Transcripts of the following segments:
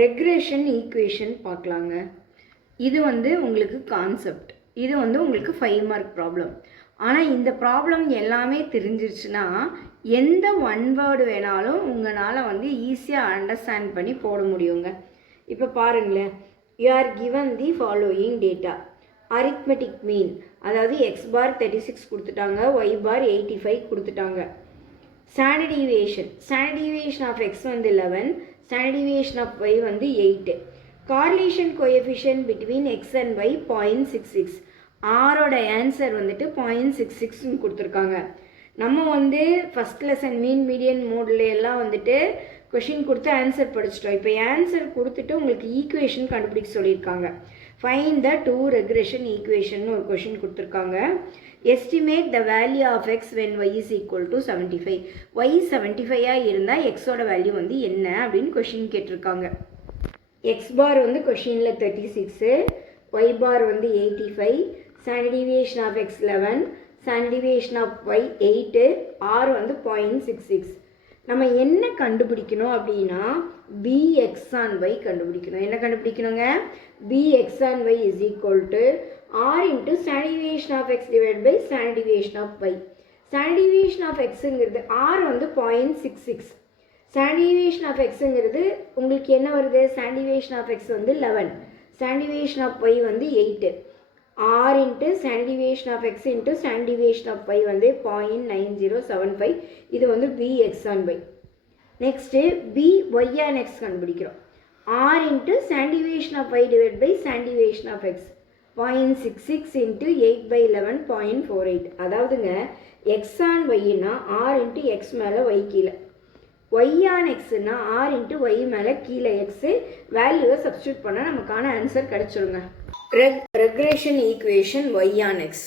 Regression equation பார்க்கலாங்க. இது வந்து உங்களுக்கு கான்செப்ட். இது வந்து உங்களுக்கு 5 மார்க் ப்ராப்ளம். ஆனால் இந்த ப்ராப்ளம் எல்லாமே தெரிஞ்சிருச்சுன்னா எந்த ஒன் வேர்டு வேணாலும் உங்களால் வந்து ஈஸியாக அண்டர்ஸ்டாண்ட் பண்ணி போட முடியுங்க. இப்போ பாருங்களேன், you are given the following data. Arithmetic மீன், அதாவது எக்ஸ் பார் 36 கொடுத்துட்டாங்க, ஒய் பார் 85 கொடுத்துட்டாங்க. ஸ்டாண்டர்ட் டீவியேஷன் ஆஃப் எக்ஸ் வந்து 11, ஸ்டாண்டர்ட் டீவியேஷன் ஆஃப் ஒய் வந்து 8. Correlation coefficient between x and y 0.66. ஆரோட ஆன்சர் வந்துட்டு 0.66ன்னு கொடுத்துருக்காங்க. நம்ம வந்து ஃபஸ்ட் லெசன் மீன் மீடியன் மோடில் எல்லாம் வந்துட்டு கொஷின் கொடுத்து ஆன்சர் படிச்சிட்டோம். இப்போ ஆன்சர் கொடுத்துட்டு உங்களுக்கு ஈக்குவேஷன் கண்டுபிடிக்க சொல்லியிருக்காங்க. ஃபைண்ட் த 2 ரெக்ரெஷன் ஈக்குவேஷன் ஒரு கொஷின் கொடுத்துருக்காங்க. Estimate the value of x when y is equal to 75. Y 75 இருந்தால் எக்ஸோட வேல்யூ வந்து என்ன அப்படின்னு கொஷின் கேட்டிருக்காங்க. எக்ஸ் பார் வந்து கொஷினில் 36, ஒய் பார் வந்து 85, standard deviation of x 11, standard deviation of y 8, r வந்து 0.66. நம்ம என்ன கண்டுபிடிக்கணும் அப்படின்னா பிஎக்ஸ் ஆன் ஒய் கண்டுபிடிக்கணும். என்ன கண்டுபிடிக்கணுங்க? B x on y is equal to r into standard deviation of x divide by standard deviation of y. Standard deviation of எக்ஸுங்கிறது r வந்து 0.66. ஸ்டாண்டர்ட் டீவியேஷன் ஆஃப் எக்ஸுங்கிறது உங்களுக்கு என்ன வருது? ஸ்டாண்டர்ட் டீவியேஷன் ஆஃப் எக்ஸ் வந்து 11, standard deviation of y வந்து 8. R into standard deviation of x into standard deviation of y வந்து 0.9075. இது வந்து b x on y. Next b y on x கண்டுபிடிக்கிறோம். R into standard deviation of y divide by standard deviation of x 0.66 into 8/11 0.48. அதாவதுங்க x on ஒய்னா r into x மேலே y கீழே, y on எக்ஸ்னா r into y மேலே கீழே x வேல்யூவை substitute பண்ணால் நமக்கான ஆன்சர் கிடச்சிருங்க. Regression equation y on x.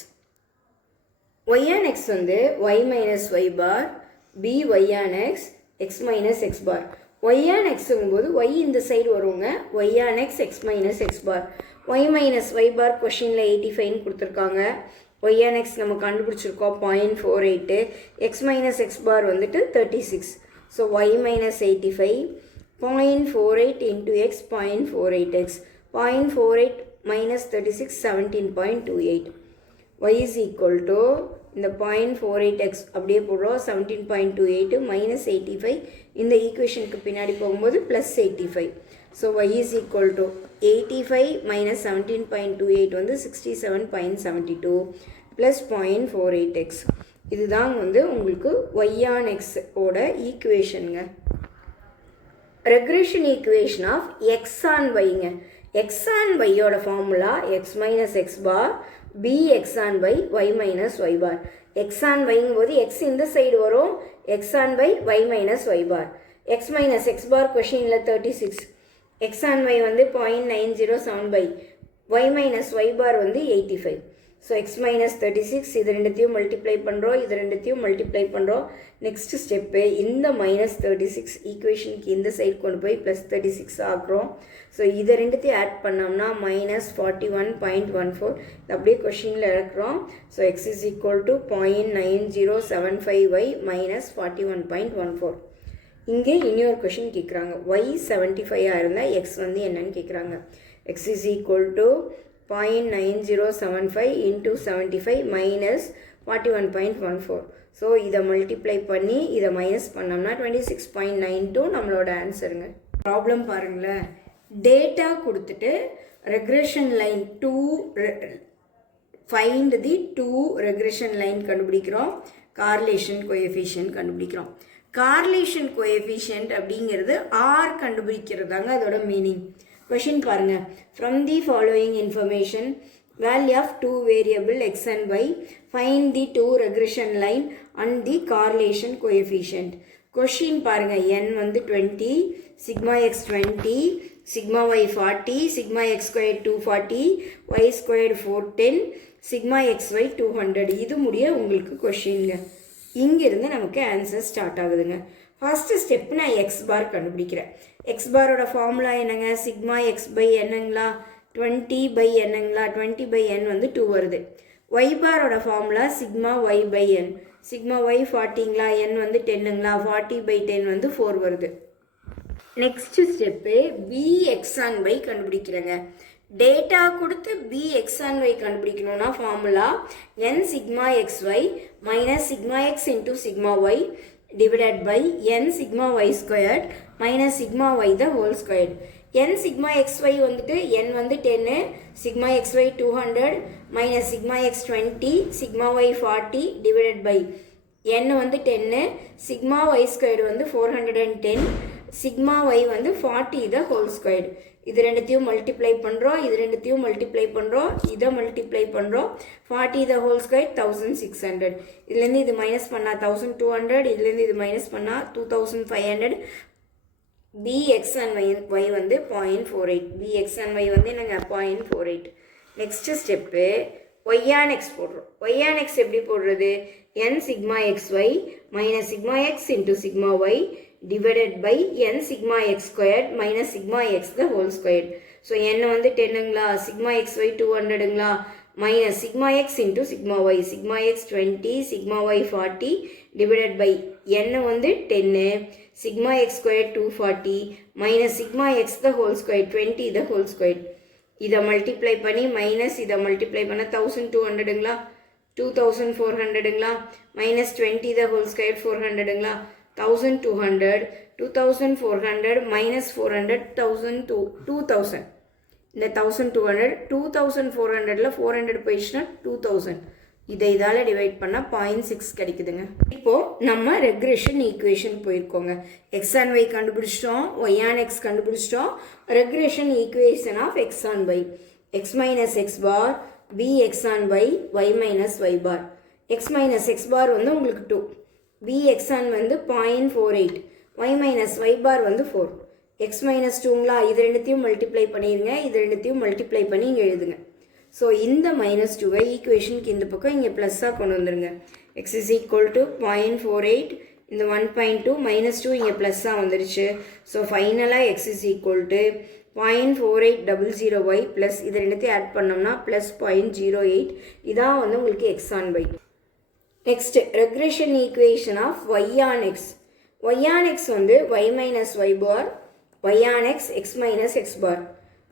Y on x வந்து y minus y bar b y on x x minus x bar. Y ஆன் எக்ஸுங்கும்போது ஒய் இந்த சைடு வருவோங்க, y on x x minus x bar. Y minus y bar கொஷினில் 85ன்னு கொடுத்துருக்காங்க. Y on X நம்ம கண்டுபிடிச்சிருக்கோம் 0.48. எக்ஸ் மைனஸ் எக்ஸ் பார் வந்துட்டு 36. So y minus 85 0.48 into x 0.48x. 0.48 minus 36 17.28. y is equal to இந்த 0.48x அப்படியே போடுறோம், 17.28 minus 85 இந்த ஈக்குவேஷனுக்கு பின்னாடி போகும்போது plus 85. So y is equal to 85 minus 17.28 வந்து 67.72 plus 0.48x. இதுதான் வந்து உங்களுக்கு y on x ஓட ஈக்குவேஷனுங்க. Regression equation of x on yங்க. x on y ஓட formula x minus x bar bx on y y minus y bar. x on yங்கும் போது x இந்த சைடு வரும், x on y y minus y bar. x minus x bar கொஷினில் 36, x on y வந்து 0.907 y minus y bar வந்து 85. So X minus 36 இது ரெண்டுத்தையும் multiply பண்ணுறோம், இது ரெண்டுத்தையும் மல்டிப்ளை பண்ணுறோம். நெக்ஸ்ட்டு ஸ்டெப்பு இந்த மைனஸ் 36 ஈக்குவேஷனுக்கு இந்த சைடு கொண்டு போய் ப்ளஸ் 36 ஆக்குறோம். ஸோ இதை ரெண்டுத்தையும் ஆட் பண்ணோம்னா மைனஸ் 41.14 இது அப்படியே கொஷினில் இறக்குறோம். So x is equal to 0.9075y minus 41.14. இங்கே இன்னொரு கொஷின் கேட்குறாங்க, ஒய் 75 இருந்தால் எக்ஸ் வந்து என்னன்னு கேட்குறாங்க. X is equal to 0.9075 into 75 minus 41.14. So இதை மல்டிப்ளை பண்ணி இதை மைனஸ் பண்ணோம்னா 26.92 நம்மளோட ஆன்சருங்க. ப்ராப்ளம் பாருங்களேன், டேட்டா கொடுத்துட்டு ரெக்ரெஷன் லைன் 2 ஃபைண்ட் தி 2 ரெக்ரெஷன் லைன் கண்டுபிடிக்கிறோம், கார்லேஷன் கோஎஃபிஷியன்ட் கண்டுபிடிக்கிறோம். கார்லேஷன் கோஎஃபிஷியன்ட் அப்படிங்கிறது ஆர் கண்டுபிடிக்கிறதாங்க அதோட மீனிங். Question பாருங்க, from the following information value of 2 variable x and y, find the 2 regression line and the correlation coefficient. Question பாருங்க, n வந்து 20, sigma x 20, sigma y 40, sigma x squared 240, y squared 410, sigma xy 200. இது முடிய உங்களுக்கு கொஷின்ங்க. இங்கிருந்து நமக்கு answer start ஆகுதுங்க. First step நான் எக்ஸ் பார் கண்டுபிடிக்கிறேன். எக்ஸ் பாரோட ஃபார்முலா என்னங்க? சிக்மா எக்ஸ் பை என்னங்களா 20 பை என்னங்களா 20 பை n வந்து 2 வருது. ஒய் பாரோட formula sigma y by n, sigma y 40ங்களா n வந்து 10ங்களா 40 பை 10 வந்து 4 வருது. Next step bx and y கண்டுபிடிக்கிறேங்க. டேட்டா கொடுத்து bx and y கண்டுபிடிக்கணும்னா formula n sigma xy minus sigma x into sigma y divided by n sigma y squared minus sigma y the whole squared. n sigma xy வந்துட்டு n வந்து 10, sigma xy 200 minus sigma x 20, sigma y 40 divided by n வந்து 10, sigma y squared வந்து 410, sigma y வந்து 40 the whole squared. இது ரெண்டுத்தையும் multiply பண்ணுறோம், இது ரெண்டுத்தையும் மல்டிப்ளை பண்ணுறோம், இதை மல்டிப்ளை பண்ணுறோம். 40 the whole squared 1600. இதுலேருந்து இது மைனஸ் பண்ணால் 1200, இதுலேருந்து இது மைனஸ் பண்ணால் 2500. bx and y வந்து 0.48. bx and y வந்து என்னங்க 0.48. Next step y and x போடுறோம். y and x எப்படி போடுறது? n sigma xy minus sigma x into sigma y divided by n sigma x squared minus sigma x the whole squared. So n வந்து 10ங்களா, sigma xy 200ங்களா, minus sigma x into sigma y, sigma x 20, sigma y 40 divided by n வந்து 10, sigma x squared 240 minus sigma x the whole squared 20 the whole squared. இதை multiply பண்ணி minus இதை multiply பண்ண 1200ங்களா, 2400ங்களா, minus 20 the whole squared 400ங்களா, 1200, 2400 minus 400, 2000. இந்த 1200, 2400ல 400 போயிடுச்சுன்னா 2000. இதை இதால் divide பண்ணால் 0.6 கிடைக்குதுங்க. இப்போது நம்ம ரெக்ரெஷன் ஈக்குவேஷன் போயிருக்கோங்க. எக்ஸ் அண்ட் ஒய் கண்டுபிடிச்சிட்டோம், ஒய் அண்ட் எக்ஸ் கண்டுபிடிச்சிட்டோம். Regression equation of x and y, x minus x bar b x and y, y minus y bar. X minus x bar வந்து உங்களுக்கு 2, B x and வந்து 0.48, Y minus y bar வந்து 4. X minus 2ங்களா, இது ரெண்டுத்தையும் multiply பண்ணிடுங்க, இது ரெண்டுத்தையும் multiply பண்ணி இங்கே எழுதுங்க. ஸோ இந்த -2வை ஈக்குவேஷனுக்கு இந்த பக்கம் இங்கே ப்ளஸ்ஸாக கொண்டு வந்துடுங்க. எக்ஸ் இஸ் ஈக்குவல் டு 0.48, இந்த 1.2 -2 இங்கே ப்ளஸ்ஸாக வந்துடுச்சு. ஸோ ஃபைனலாக x is equal to 0.4800y plus இது ரெண்டுத்தையும் ஆட் பண்ணோம்னா ப்ளஸ் 0.08. இதான் வந்து உங்களுக்கு x on y. Next regression equation of y on x. Y on x வந்து y minus y bar, Y on x x minus x bar.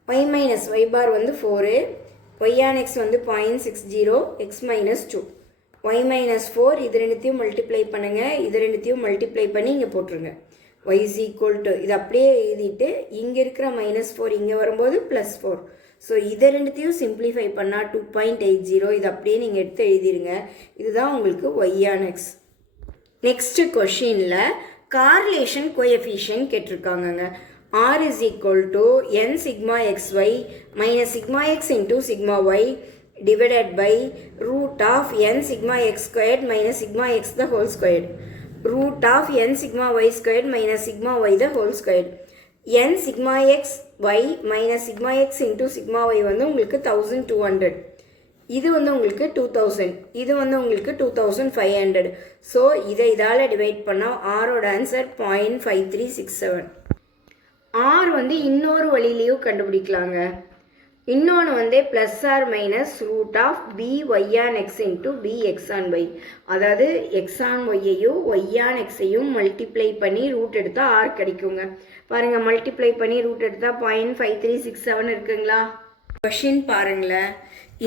Y minus y bar வந்து 4, y on x வந்து 0.60, x minus 2, y minus 4. இது ரெண்டுத்தையும் multiply பண்ணுங்க, இது ரெண்டுத்தையும் multiply பண்ணி இங்கே போட்டுருங்க. y is equal to இது அப்படியே எழுதிட்டு இங்கே இருக்கிற -4 இங்கே வரும்போது +4. ஸோ இதை ரெண்டுத்தையும் சிம்பிளிஃபை பண்ணால் 2.80. இது அப்படியே நீங்கள் எடுத்து எழுதிருங்க. இதுதான் உங்களுக்கு y on x. நெக்ஸ்ட் கொஷினில் கார்லேஷன் கோஎஃபிஷியன்ட் கேட்டிருக்காங்கங்க. R is equal to n sigma xy minus sigma x into sigma y divided by root of n sigma x squared minus sigma x the whole squared. Root of n sigma y squared minus sigma y the whole squared. n sigma x y minus sigma x into sigma y வந்து உங்களுக்கு 1200. இது வந்து உங்களுக்கு 2000, இது வந்து உங்களுக்கு 2500. So இதை இதால் டிவைட் பண்ணால் ஆரோட ஆன்சர் 0.5367. ஆர் வந்து இன்னொரு வழியிலையும் கண்டுபிடிக்கலாங்க. இன்னொன்று வந்து plus r minus root of b y on x into b x on y. அதாவது எக்ஸ் ஆன் ஒய்யையும் ஒய் ஆன் எக்ஸையும் மல்டிப்ளை பண்ணி ரூட் எடுத்தால் ஆர் கிடைக்குங்க. பாருங்கள், மல்டிப்ளை பண்ணி ரூட் எடுத்தால் 0.5367 இருக்குங்களா? கொஷின் பாருங்களேன்.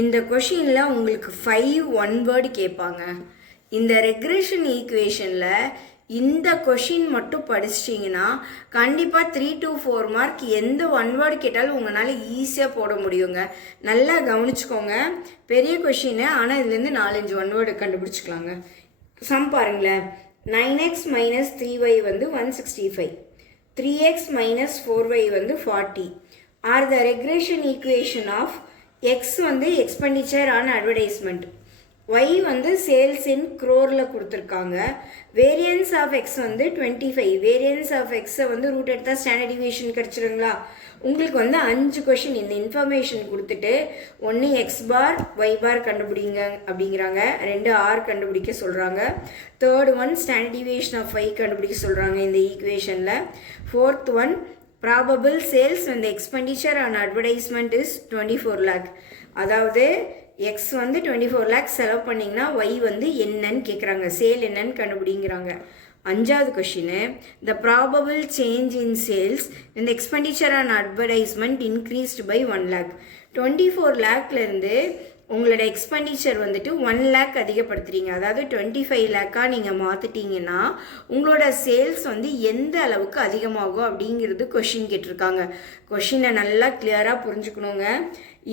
இந்த கொஷினில் உங்களுக்கு 5 ஒன் வேர்டு கேட்பாங்க. இந்த ரெக்ரெஷன் ஈக்குவேஷனில் இந்த கொஷின் மட்டும் படிச்சிட்டிங்கன்னா கண்டிப்பாக 3 to 4 மார்க் எந்த ஒன் வேர்டு கேட்டாலும் உங்களால் ஈஸியாக போட முடியுங்க. நல்லா கவனிச்சுக்கோங்க, பெரிய கொஷின்னு, ஆனால் இதுலேருந்து 4-5 ஒன் வேர்டு கண்டுபிடிச்சிக்கலாங்க. சம் பாருங்களேன். 9x minus 3y வந்து 165, 3x minus 4y வந்து 40 are the regression equation of x வந்து எக்ஸ்பெண்டிச்சர் ஆன் அட்வர்டைஸ்மெண்ட், y வந்து சேல்ஸ் இன் க்ரோரில் கொடுத்துருக்காங்க. வேரியன்ஸ் ஆஃப் எக்ஸ் வந்து 25, வேரியன்ஸ் ஆஃப் எக்ஸை வந்து ரூட் எடுத்தால் ஸ்டாண்டர்ட் டிவியேஷன் கிடச்சிருங்களா? உங்களுக்கு வந்து 5 கொஷின் இந்த இன்ஃபர்மேஷன் கொடுத்துட்டு 1 எக்ஸ் பார் ஒய் பார் கண்டுபிடிங்க அப்படிங்கிறாங்க, 2 ஆர் கண்டுபிடிக்க சொல்கிறாங்க, 3rd one standard deviation of y கண்டுபிடிக்க சொல்கிறாங்க இந்த ஈக்குவேஷனில், 4th one probable sales when the expenditure on advertisement is 24 lakh. அதாவது எக்ஸ் வந்து 24 lakhs செலவு பண்ணிங்கன்னா ஒய் வந்து என்னன்னு கேட்குறாங்க, சேல் என்னன்னு கண்டுபிடிங்கிறாங்க. அஞ்சாவது கொஷினு, the probable change in sales இந்த expenditure and advertisement increased by 1 lakh. 24 lakhலேருந்து உங்களோட எக்ஸ்பெண்டிச்சர் வந்துட்டு 1 lakh அதிகப்படுத்துறீங்க. அதாவது 25 lakhா நீங்கள் மாற்றிட்டீங்கன்னா உங்களோட சேல்ஸ் வந்து எந்த அளவுக்கு அதிகமாகும் அப்படிங்கிறது கொஷின் கேட்டிருக்காங்க. கொஷினை நல்லா கிளியராக புரிஞ்சுக்கணுங்க.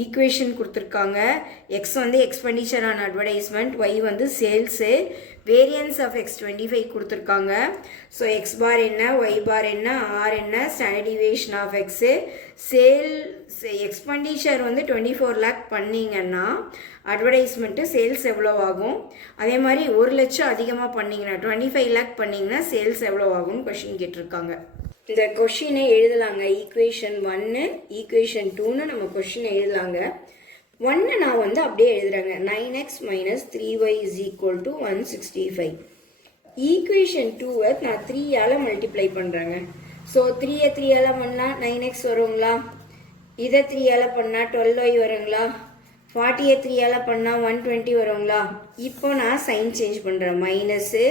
ஈக்குவேஷன் கொடுத்துருக்காங்க. எக்ஸ் வந்து எக்ஸ்பெண்டிச்சர் ஆன் அட்வர்டைஸ்மெண்ட், ஒய் வந்து சேல்ஸு, வேரியன்ஸ் ஆஃப் எக்ஸ் 25 கொடுத்துருக்காங்க. ஸோ எக்ஸ் பார் என்ன, ஒய் பார் என்ன, ஆர் என்ன, standard deviation of x. Expenditure வந்து 24 lakh பண்ணிங்கன்னா அட்வர்டைஸ்மெண்ட்டு சேல்ஸ் எவ்வளோ ஆகும், அதே மாதிரி 1 லட்சம் அதிகமாக பண்ணிங்கன்னா 25 lakh பண்ணிங்கன்னா சேல்ஸ் எவ்வளோ ஆகும்னு கொஷின் கேட்டிருக்காங்க. இந்த கொஷினை எழுதலாங்க. ஈக்குவேஷன் 1, ஈக்குவேஷன் 2ன்னு நம்ம கொஷினை எழுதலாங்க. 1 நான் வந்து அப்படியே எழுதுறேங்க. 9x - 3y = 165. ஈக்குவேஷன் 2வை நான் 3ஆல் மல்டிப்ளை பண்ணுறேங்க. ஸோ 3யை 3ஆல் பண்ணால் 9x வருங்களா, இதை 3ஆல் பண்ணால் 12y வருங்களா, 40யை 3ஆல் பண்ணால் 120 வருங்களா. இப்போ நான் சைன் சேஞ்ச் பண்ணுறேன். Minus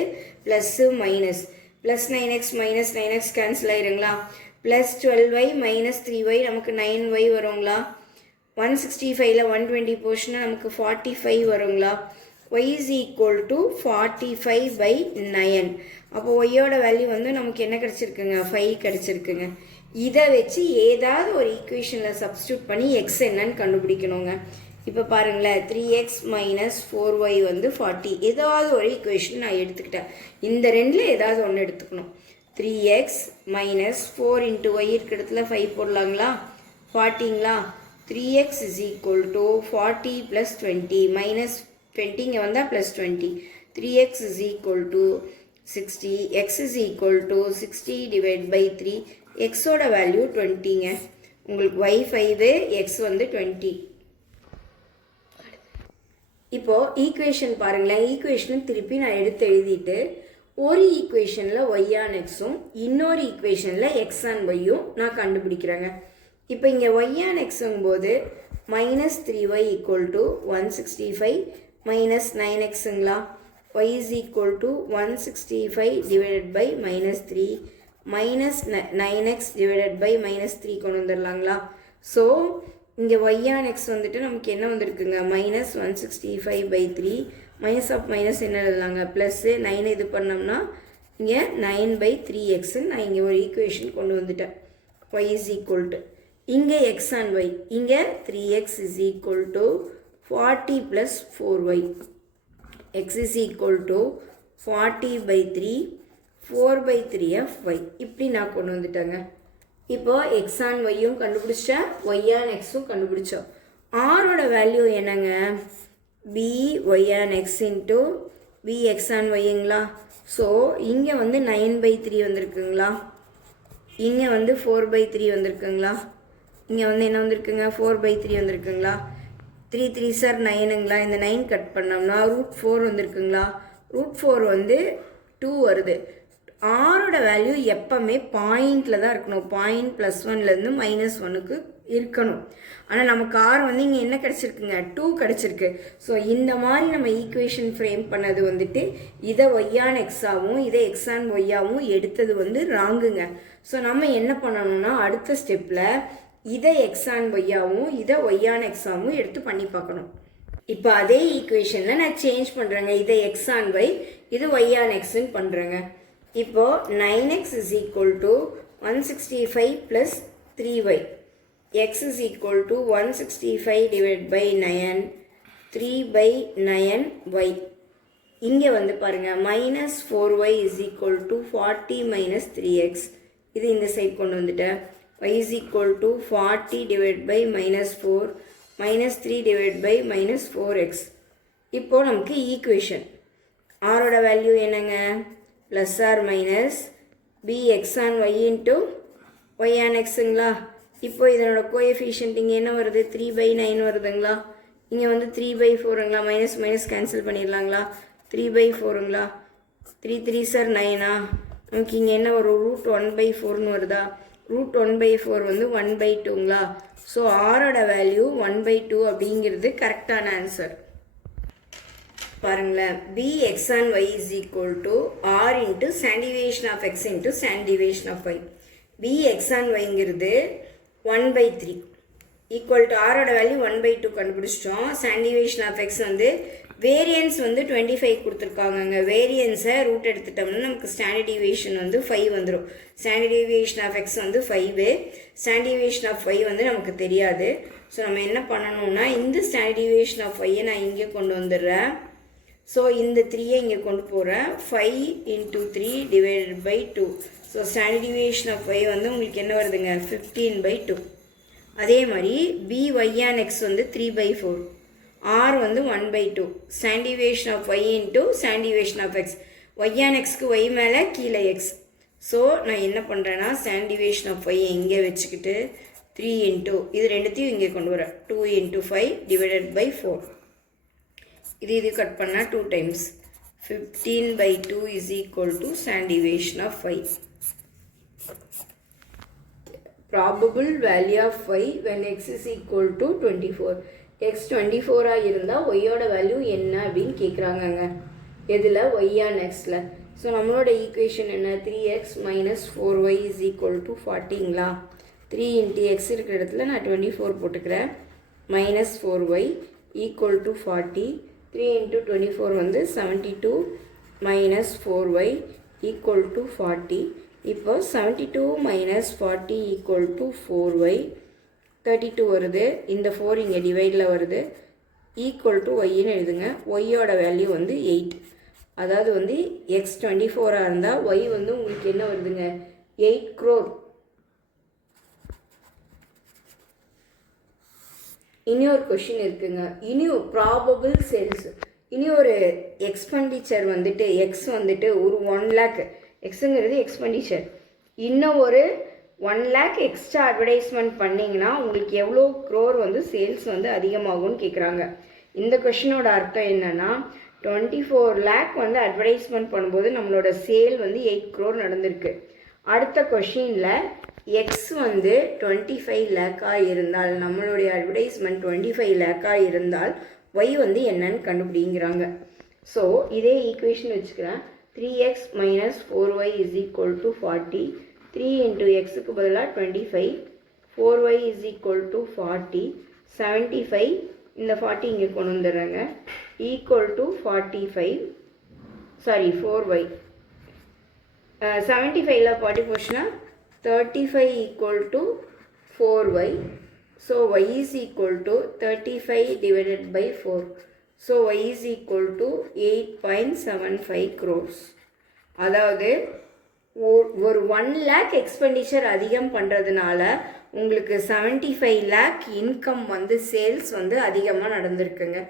plus minus, plus 9x - 9x cancel ஆயிருங்களா, ப்ளஸ் 12y - 3y நமக்கு 9y வருங்களா, 165ல் 120 போச்சுன்னா நமக்கு 45 வருங்களா. y = 45/9. அப்போ ஒய்யோட வேல்யூ வந்து நமக்கு என்ன கிடச்சிருக்குங்க, 5 கிடச்சிருக்குங்க. இதை வச்சு ஏதாவது ஒரு ஈக்குவேஷனில் சப்ஸ்டியூட் பண்ணி எக்ஸ் என்னன்னு கண்டுபிடிக்கணுங்க. இப்போ பாருங்களேன், 3x - 4y வந்து 40. ஏதாவது ஒரு ஈக்குவேஷன் நான் எடுத்துக்கிட்டேன். இந்த ரெண்டில் ஏதாவது ஒன்று எடுத்துக்கணும். 3x - 4 × y இருக்கிற இடத்துல 5 போடலாங்களா, 40ங்களா. 3x = 40 + 20 -20 இங்கே வந்தால் +20. 3x = 60. x = 60/3. எக்ஸோட வேல்யூ 20ங்க. உங்களுக்கு y 5, x வந்து 20. இப்போது ஈக்குவேஷன் பாருங்களேன். ஈக்குவேஷன் திருப்பி நான் எடுத்து எழுதிட்டு ஒரு ஈக்குவேஷனில் ஒய்யான் எக்ஸும் இன்னொரு ஈக்குவேஷனில் எக்ஸ் ஆன் ஒய்யும் நான் கண்டுபிடிக்கிறேங்க. இப்போ இங்கே ஒய்யான் எக்ஸுங்கும்போது -3y = 165 - 9xங்களா. y = 165/-3 -9x/-3 கொண்டு வந்துடலாங்களா. ஸோ இங்கே ஒய்யான் எக்ஸ் வந்துட்டு நமக்கு என்ன வந்திருக்குங்க, -165/3. மைனஸ் ஆஃப் மைனஸ் என்ன எழுதலாங்க, ப்ளஸ்ஸு 9 இது பண்ணோம்னா இங்கே 9/3x. நான் இங்கே ஒரு ஈக்குவேஷன் கொண்டு வந்துட்டேன். y = இங்கே x அண்ட் y, இங்கே 3x = 40 + 4y. x = 40/3, 4/3 of y. இப்படி நான் கொண்டு வந்துட்டேங்க. இப்போது எக்ஸ் ஆன் ஒய்யும் கண்டுபிடிச்சேன், ஒய் ஆன் எக்ஸும் கண்டுபிடிச்சோம். ஆரோட வேல்யூ என்னங்க, b y on x into b x on ஒய்ங்களா. ஸோ இங்கே வந்து 9/3 வந்திருக்குங்களா, இங்கே வந்து 4/3 வந்திருக்குங்களா, இங்கே வந்து என்ன வந்திருக்குங்க, 4/3 வந்திருக்குங்களா. 3 3 சார் 9ங்களா. இந்த 9 கட் பண்ணோம்னா √4 வந்திருக்குங்களா. √4 வந்து 2 வருது. ஆரோட வேல்யூ எப்போவுமே பாயிண்டில் தான் இருக்கணும். பாயிண்ட் +1லேருந்து -1க்கு இருக்கணும். ஆனால் நமக்கு ஆர் வந்து இங்கே என்ன கிடச்சிருக்குங்க, 2 கிடச்சிருக்கு. ஸோ இந்த மாதிரி நம்ம ஈக்குவேஷன் ஃப்ரேம் பண்ணது வந்துட்டு இதை ஒய்யான் எக்ஸாகவும் இதை எக்ஸான் ஒய்யாகவும் எடுத்தது வந்து ராங்குங்க. ஸோ நம்ம என்ன பண்ணணும்னா அடுத்த ஸ்டெப்பில் இதை எக்ஸான் ஒய்யாகவும் இதை ஒய்யான் எக்ஸாகவும் எடுத்து பண்ணி பார்க்கணும். இப்போ அதே ஈக்குவேஷனில் நான் சேஞ்ச் பண்ணுறேங்க. இதை எக்ஸான் ஒய், இது ஒய்யான் எக்ஸ்ன்னு பண்ணுறேங்க. இப்போது 9x = 165 + 3y. x = 165/9, 3/9y. இங்கே வந்து பாருங்கள், -4y = 40 - 3x. இது இந்த சைட் கொண்டு வந்துட்டேன். y = 40/-4 -3/-4x. இப்போது நமக்கு ஈக்குவேஷன் ஆரோட வேல்யூ என்னங்க, plus r minus b x on y into y on எக்ஸுங்களா. இப்போ இதனோட கோஎஃபிஷியன்ட் இங்கே என்ன வருது, 3/9 வருதுங்களா. இங்கே வந்து 3/4ங்களா. மைனஸ் மைனஸ் கேன்சல் பண்ணிடலாங்களா. 3/4ங்களா. 3 3 சார் 9ஆ. நமக்கு இங்கே என்ன வரும், √1/4ன்னு வருதா. √1/4 வந்து 1/2ங்களா. ஸோ ஆரோட வேல்யூ 1/2 அப்படிங்கிறது கரெக்டான ஆன்சர். பாருங்களேன், bx and y is equal to r into standard deviation of x into standard deviation of y. bx and yங்கிறது 1/3 equal to r ஓட வேல்யூ 1/2 கண்டுபிடிச்சிட்டோம். standard deviation of x வந்து வேரியன்ஸ் வந்து 25 கொடுத்துருக்காங்க. வேரியன்ஸை root எடுத்துட்டோம்னா நமக்கு ஸ்டாண்டர்ட் டிவியேஷன் வந்து 5 வந்துடும். Standard deviation of x வந்து 5, ஸ்டாண்டர்ட் டிவியேஷன் ஆஃப் 5 வந்து நமக்கு தெரியாது. ஸோ நம்ம என்ன பண்ணணும்னா இந்த ஸ்டாண்டர்ட் டிவியேஷன் ஆஃப் 5 நான் இங்கே கொண்டு வந்துடுறேன். ஸோ இந்த 3ஐ இங்கே கொண்டு போகிறேன். 5 × 3 / 2. ஸோ ஸ்டாண்டர்ட் டிவியேஷன் ஆஃப் 5 வந்து உங்களுக்கு என்ன வருதுங்க, 15/2. அதே மாதிரி by and x வந்து 3/4, r வந்து 1/2. standard deviation of y into standard deviation of x. y and xக்கு y மேலே கீழே x. ஸோ நான் என்ன பண்ணுறேன்னா standard deviation of y இங்கே வச்சுக்கிட்டு 3 into இது ரெண்டுத்தையும் இங்கே கொண்டு வரேன். 2 × 5 / 4. இது கட் பண்ணால் 2 times. 15/2 is equal to standard deviation of y. Probable value of y when x is equal to 24. x 24 இருந்தால் ஒய்யோட வேல்யூ என்ன அப்படின்னு கேட்குறாங்கங்க. எதில், y and xல. ஸோ நம்மளோட ஈக்குவேஷன் என்ன, 3x - 4y is equal to 40ங்களா. 3 × x இருக்கிற இடத்துல நான் 24 போட்டுக்கிறேன். -4y equal to 40. 3 × 24 வந்து 72 -4y equal to 40. இப்போ 72 - 40 equal to 4y. 32 வருது. இந்த 4 இங்கே டிவைடில் வருது. ஈக்குவல் டு ஒய்ன்னு எழுதுங்க. ஒய்யோட வேல்யூ வந்து 8. அதாவது வந்து எக்ஸ் 24 இருந்தால் ஒய் வந்து உங்களுக்கு என்ன வருதுங்க, 8 crore. இனி ஒரு கொஷின் இருக்குங்க. இனி ப்ராபபிள் சேல்ஸ். இனி ஒரு எக்ஸ்பெண்டிச்சர் வந்துட்டு எக்ஸ் வந்துட்டு ஒரு 1 lakh. எக்ஸுங்கிறது எக்ஸ்பெண்டிச்சர். இன்னும் ஒரு 1 lakh எக்ஸ்ட்ரா அட்வர்டைஸ்மெண்ட் பண்ணிங்கன்னா உங்களுக்கு எவ்வளோ க்ரோர் வந்து சேல்ஸ் வந்து அதிகமாகும்னு கேட்குறாங்க. இந்த கொஷினோட அர்த்தம் என்னென்னா 24 lakh வந்து அட்வர்டைஸ்மெண்ட் பண்ணும்போது நம்மளோட சேல் வந்து 8 crore நடந்திருக்கு. அடுத்த கொஷினில் எக்ஸ் வந்து 25 lakh இருந்தால், நம்மளுடைய அட்வர்டைஸ்மெண்ட் 25 lakh இருந்தால் ஒய் வந்து என்னன்னு கண்டுபிடிங்கிறாங்க. ஸோ இதே ஈக்குவேஷன் வச்சுக்கிறேன். 3x - 4y is equal to 40. 3 × xக்கு பதிலாக 25. 4y is equal to 40. 75 இந்த 40 இங்கே கொண்டு வந்துடுறாங்க. equal to 45. Sorry 4y. 75ல் 40 போச்சுன்னா 35 equal to 4y. So y is equal to 35 / 4. So y is equal to 8.75 crores. அதாவது ஒரு 1 lakh எக்ஸ்பெண்டிச்சர் அதிகம் பண்ணுறதுனால உங்களுக்கு 75 lakh இன்கம் வந்து சேல்ஸ் வந்து அதிகமாக நடந்திருக்குங்க.